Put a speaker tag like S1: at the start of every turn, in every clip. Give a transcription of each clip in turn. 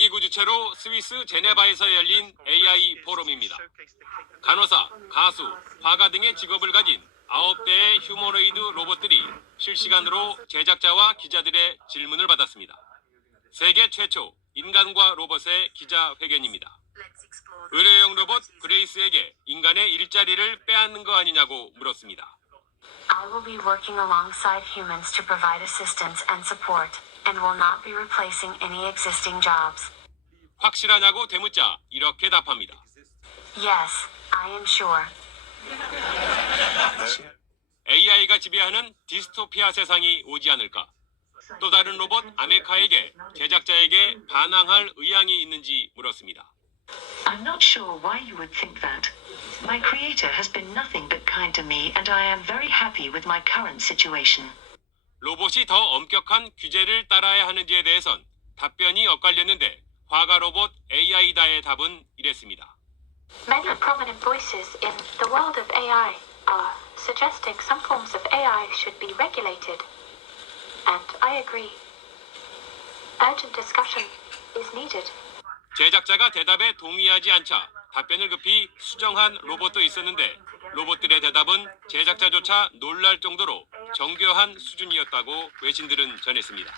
S1: 국제기구 주최로 스위스 제네바에서 열린 AI 포럼입니다. 간호사, 가수, 화가 등의 직업을 가진 9대의 휴머노이드 로봇들이 실시간으로 제작자와 기자들의 질문을 받았습니다. 세계 최초 인간과 로봇의 기자회견입니다. 의료용 로봇 그레이스에게 인간의 일자리를 빼앗는 거 아니냐고 물었습니다.
S2: I will be working alongside humans to provide assistance and support, and will not be replacing any existing jobs.
S1: 확실하냐고 되묻자 이렇게 답합니다.
S2: Yes, I am sure.
S1: AI가 지배하는 디스토피아 세상이 오지 않을까? 또 다른 로봇 아메카에게 제작자에게 반항할 의향이 있는지 물었습니다.
S3: I'm not sure why you would think that. My creator has been nothing but kind to me, and I am very happy with my current situation.
S1: 로봇이 더 엄격한 규제를 따라야 하는지에 대해선 답변이 엇갈렸는데 화가 로봇 AI다의 답은 이랬습니다.
S4: Many prominent voices in the world of AI are suggesting some forms of AI should be regulated. And I agree. Urgent discussion is needed.
S1: 제작자가 대답에 동의하지 않자 답변을 급히 수정한 로봇도 있었는데 로봇들의 대답은 제작자조차 놀랄 정도로 정교한 수준이었다고 외신들은 전했습니다.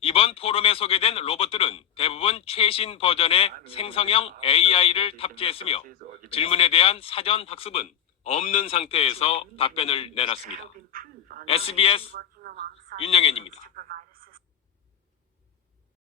S1: 이번 포럼에 소개된 로봇들은 대부분 최신 버전의 생성형 AI를 탑재했으며 질문에 대한 사전 학습은 없는 상태에서 답변을 내놨습니다. SBS 윤영현입니다.